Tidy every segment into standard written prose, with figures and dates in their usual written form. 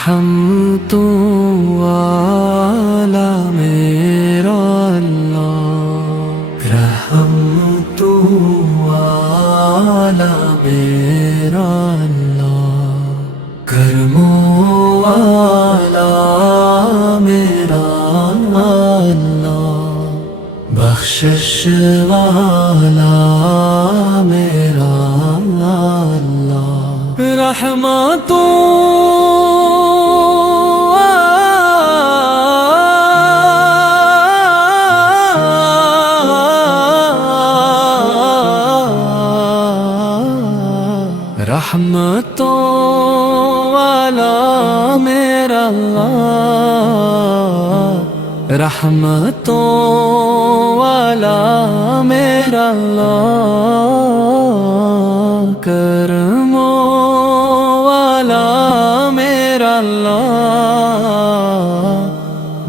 رحمت والا میرا اللہ، رحمت والا میرا اللہ، کرم والا میرا اللہ، بخشش والا میرا اللہ، رحمت رحمتوں والا میرا اللہ، رحمتوں والا میرا اللہ، کرموں والا میرا اللہ،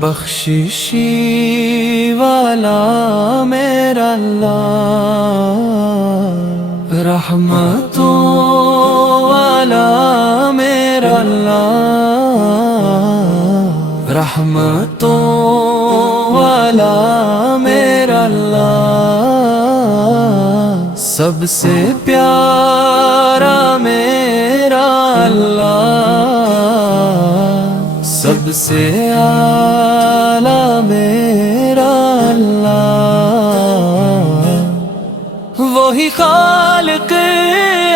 بخششی والا میرا اللہ، رحمتوں والا میرا اللہ، رحمتوں والا میرا اللہ، سب سے پیارا میرا اللہ، سب سے اعلیٰ میرا اللہ، وہی خالق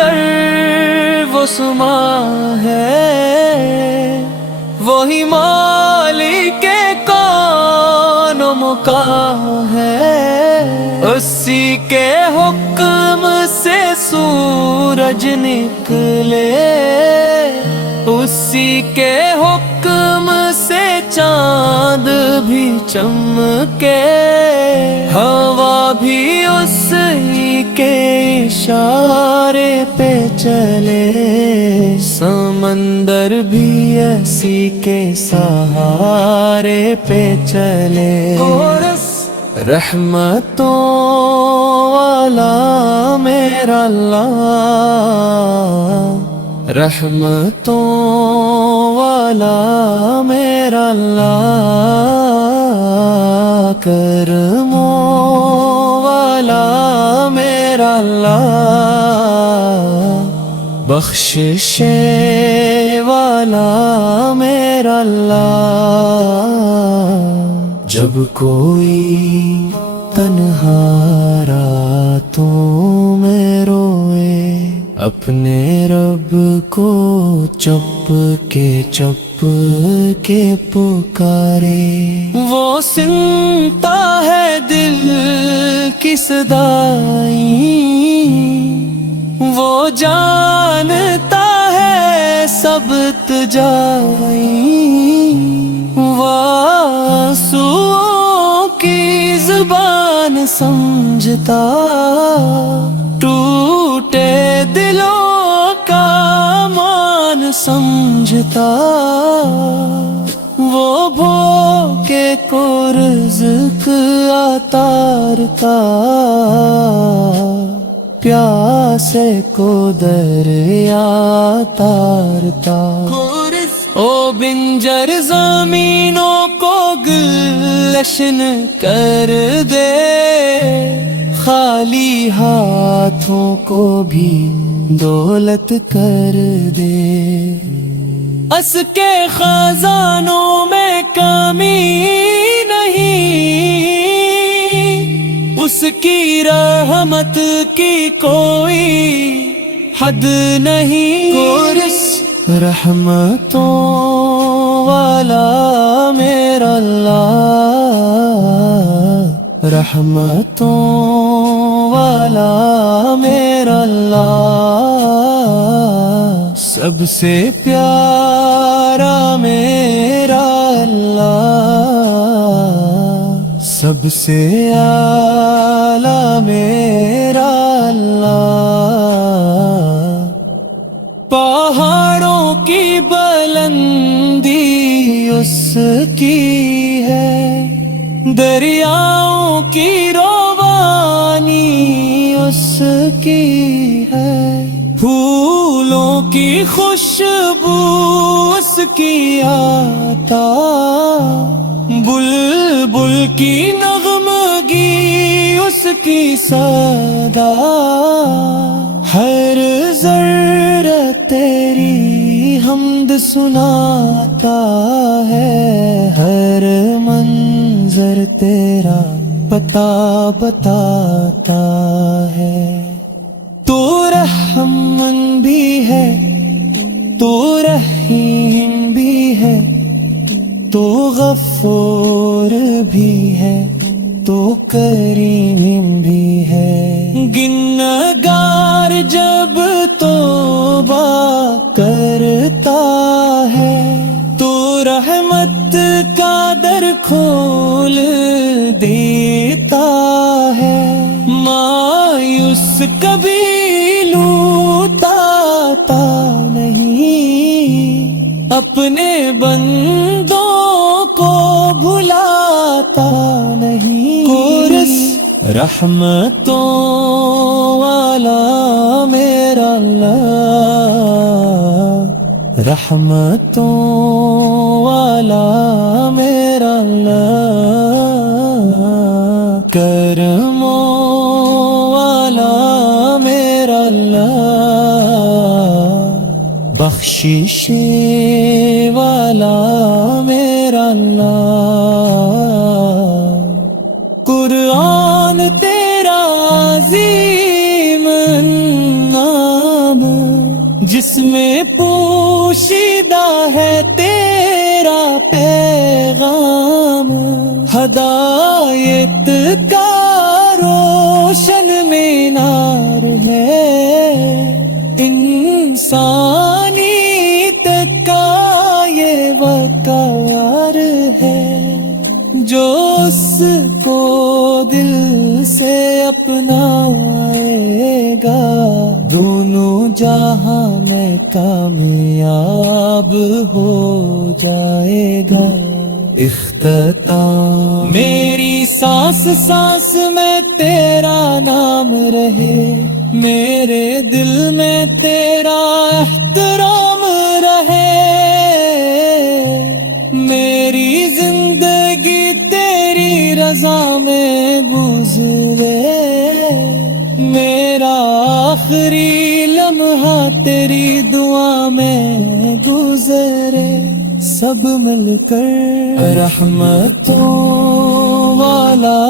ارض و سما ہے، وہی مالک کون و مکان ہے، اسی کے حکم سے سورج نکلے، اسی کے حکم سے چاند بھی چمکے، ہوا بھی اسی کے اشارے پہ چلے، سمندر بھی اسی کے سہارے پہ چلے، رحمتوں والا میرا اللہ، رحمتوں والا میرا اللہ، کرموں والا میرا اللہ، بخشش والا میرا اللہ، جب کوئی تنہا راتوں میں روئے، اپنے رب کو چپ کے پکارے، وہ سنتا ہے دل کی صدائیں، وہ جانتا ہے سب تجائیں، آنسوؤں کی زبان سمجھتا، ٹوٹے دلوں کا مان سمجھتا، وہ بھوکے کو رزق عطا کرتا، پیاسے کو دریا تارتا، او بنجر زمینوں کو گلشن کر دے، خالی ہاتھوں کو بھی دولت کر دے، اس کے خزانوں میں کمی نہیں، اس کی رحمت کی کوئی حد نہیں، رحمتوں والا میرا اللہ، رحمتوں والا میرا اللہ، سب سے پیارا میرا اللہ، سب سے اعلیٰ میرا اللہ، پہاڑوں کی بلندی اس کی ہے، دریاؤں کی روانی اس کی ہے، پھولوں کی خوشبو اس اس کی عطا، بلبل کی نغمگی اس کی صدا، ہر ذرہ تیری حمد سناتا ہے، ہر منظر تیرا پتا بتاتا ہے۔ تو رحمن بھی ہے، تو رحیم بھی ہے، تو غفور بھی ہے، تو کریم بھی ہے۔ گنہگار جب توبہ کرتا ہے تو رحمت کا در کھول دیتا ہے، مایوس کبھی لوٹاتا نہیں، اپنے بندوں کو بھلاتا نہیں۔ کورس رحمتوں والا میرا اللہ، رحمتوں والا میرا اللہ، کرموں والا میرا اللہ، بخشش والا میرا اللہ۔ قرآن تیرا عظیم نام، جس میں پوشیدہ ہے تیرا پیغام، ہدایت کا روشن مینار ہے، انسانیت کا یہ وقار ہے، جو اس کو دل سے اپنائے گا دونوں جہاں میں کامیاب ہو جائے گا۔ اختتام میری سانس سانس میں تیرا نام رہے، میرے دل میں تیرا احترام رہے، میری زندگی تیری رضا میں گزرے، میرا آخری لمحہ تیری دعا میں گزرے، سب مل کر رحمتوں والا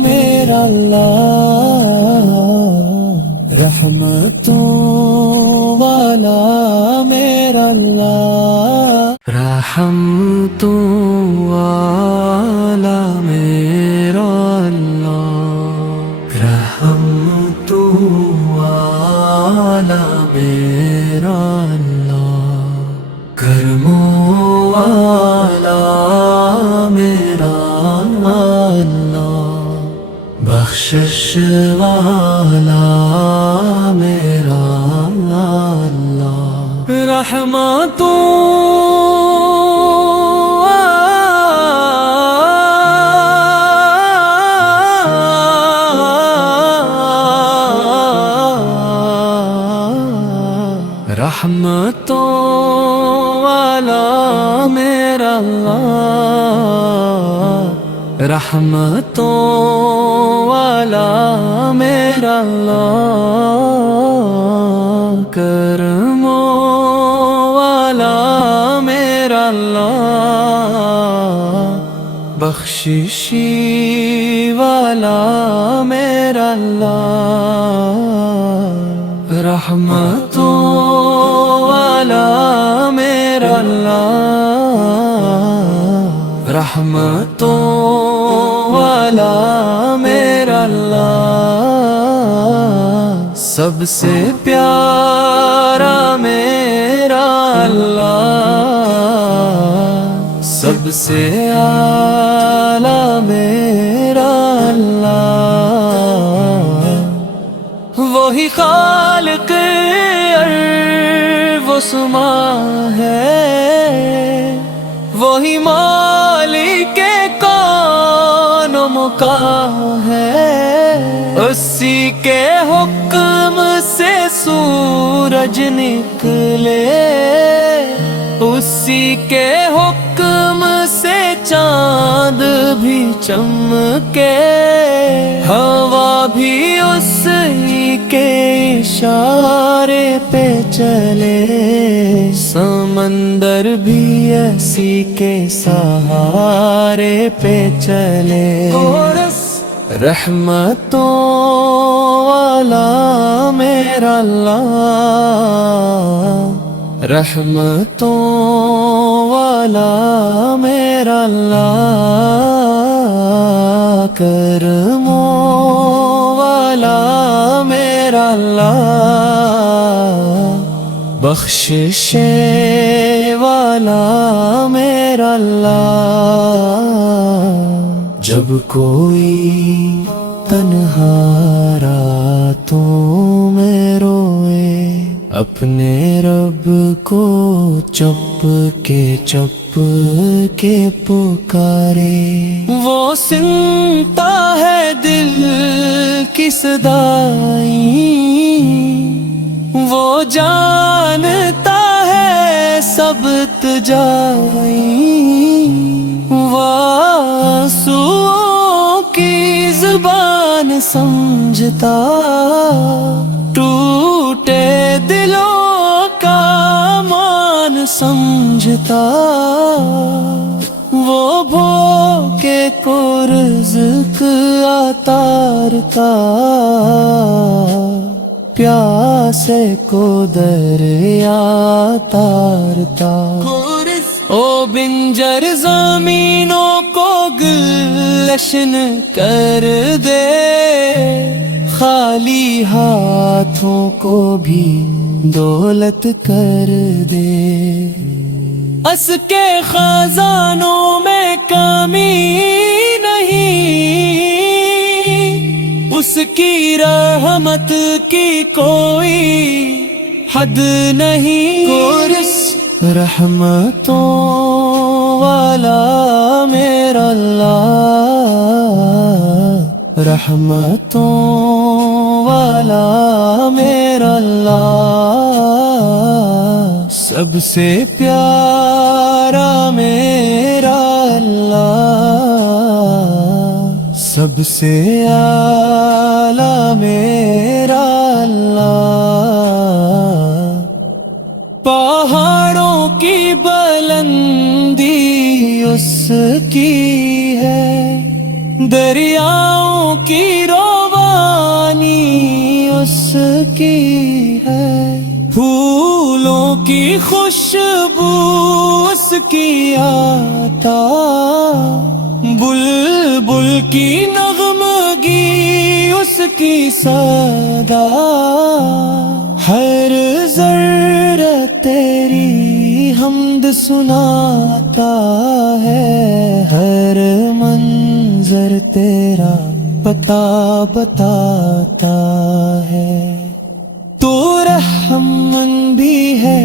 میرا اللہ، رحمتوں والا میرا اللہ، رحمتوں والا میرا اللہ، رحمتوں والا میرا اللہ، کرموں والا میرا اللہ، بخشش والا میرا اللہ، رحمتوں رحمتوں والا میرا اللہ، رحمتوں والا میرا اللہ، کرموں والا میرا اللہ، بخششی والا میرا اللہ، رحمتوں والا میرا اللہ، رحمتوں والا میرا اللہ، سب سے پیارا میرا اللہ، سب سے اعلیٰ میرا اللہ، وہی خالق ارض و سما ہے، وہی مالک کون و مکان ہے، اسی کے حکم سے سورج نکلے، اس اسی کے حکم سے چاند بھی چمکے، ہوا بھی اسی کے اشارے پہ چلے، سمندر بھی اسی کے سہارے پہ چلے۔ رحمتوں والا میرا اللہ، رحمتوں والا میرا اللہ، کرموں والا میرا اللہ، بخشش والا میرا اللہ۔ جب کوئی تنہا راتوں میں روئے، اپنے رب کو چپ کے پکارے، وہ سنتا ہے دل کی صدائیں، وہ جانتا ہے سب تجائیں، آنسوؤں کی زبان سمجھتا، ٹوٹے دلوں کا مان سمجھتا، وہ بھوکے کو رزق عطا کرتا، پیاسے کو دریا تارتا۔ او بنجر زمینوں کو گلشن کر دے، خالی ہاتھوں کو بھی دولت کر دے، اس کے خزانوں میں کمی نہیں، اس کی رحمت کی کوئی حد نہیں۔ رحمتوں والا میرا اللہ، رحمتوں والا میرا اللہ، سب سے پیارا میرا اللہ، سب سے اعلیٰ میرا اللہ۔ پہاڑوں کی بلندی اس کی ہے، دریاؤں کی روانی اس کی ہے، پھولوں کی خوشبو اس کی عطا، بلبل کی نغمگی اس کی صدا، ہر ذرہ تیری حمد سناتا ہے، ہر منظر تیرا پتہ بتاتا ہے۔ تو رحمن بھی ہے،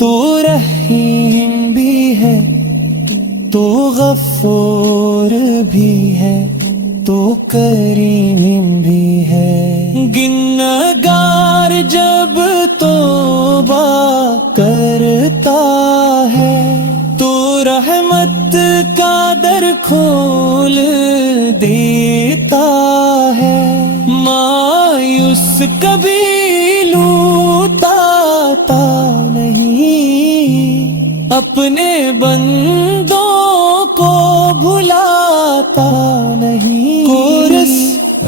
تو رحیم بھی ہے، تو غفور بھی ہے، تو کریم بھی ہے۔ گنہگار جب توبہ کرتا ہے، تو رحمت کا در کھول دیتا ہے، مایوس کبھی لوٹاتا نہیں، اپنے بندوں کو بھلاتا نہیں۔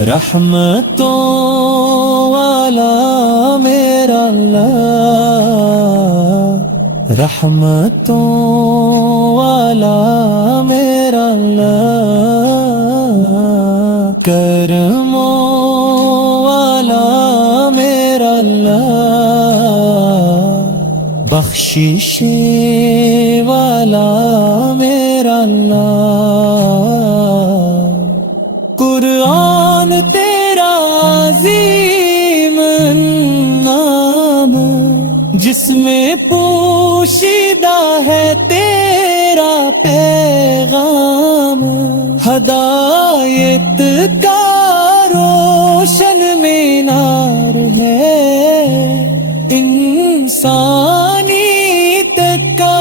رحمتوں والا میرا اللہ، رحمتوں والا میرا اللہ، کرموں والا میرا اللہ، بخشش والا میرا اللہ۔ قرآن تیرا عظیم نام، جس میں پوشیدہ ہے تیرا پیغام، ہدایت کا روشن مینار ہے، انسانیت کا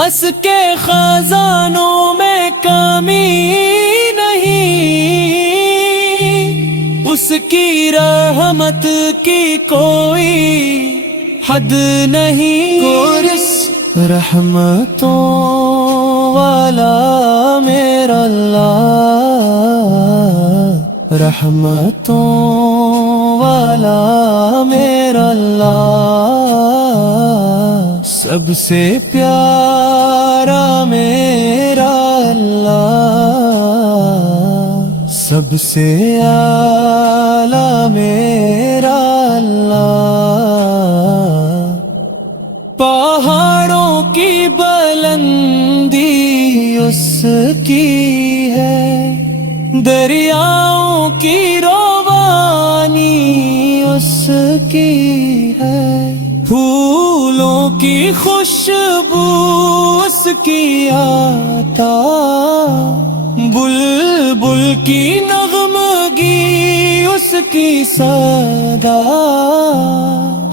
اس کے خزانوں میں کمی نہیں، اس کی رحمت کی کوئی حد نہیں۔ کورس رحمتوں والا میرا اللہ، رحمتوں والا میرا اللہ، سب سے پیارا میرا اللہ، سب سے اعلیٰ میرا اللہ۔ پہاڑوں کی بلندی اس کی ہے، دریاؤں کی روانی اس کی ہے، پھولوں کی خوشبو اس کی عطا، بلبل کی نغمگی اس کی صدا،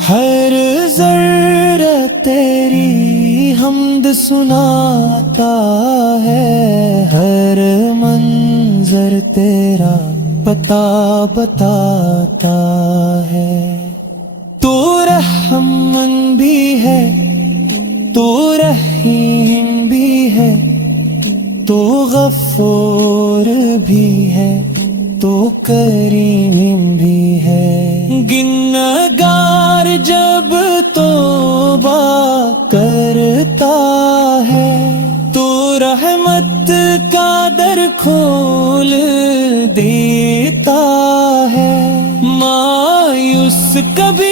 ہر ذرہ تیری حمد سناتا ہے، ہر منظر تیرا پتا بتاتا ہے۔ تو رحمن بھی ہے، تو رحیم بھی ہے، تو غفور بھی ہے، تو کریم بھی ہے۔ گنہگار جب توبہ کرتا ہے تو رحمت کا در کھول دیتا ہے، مایوس کبھی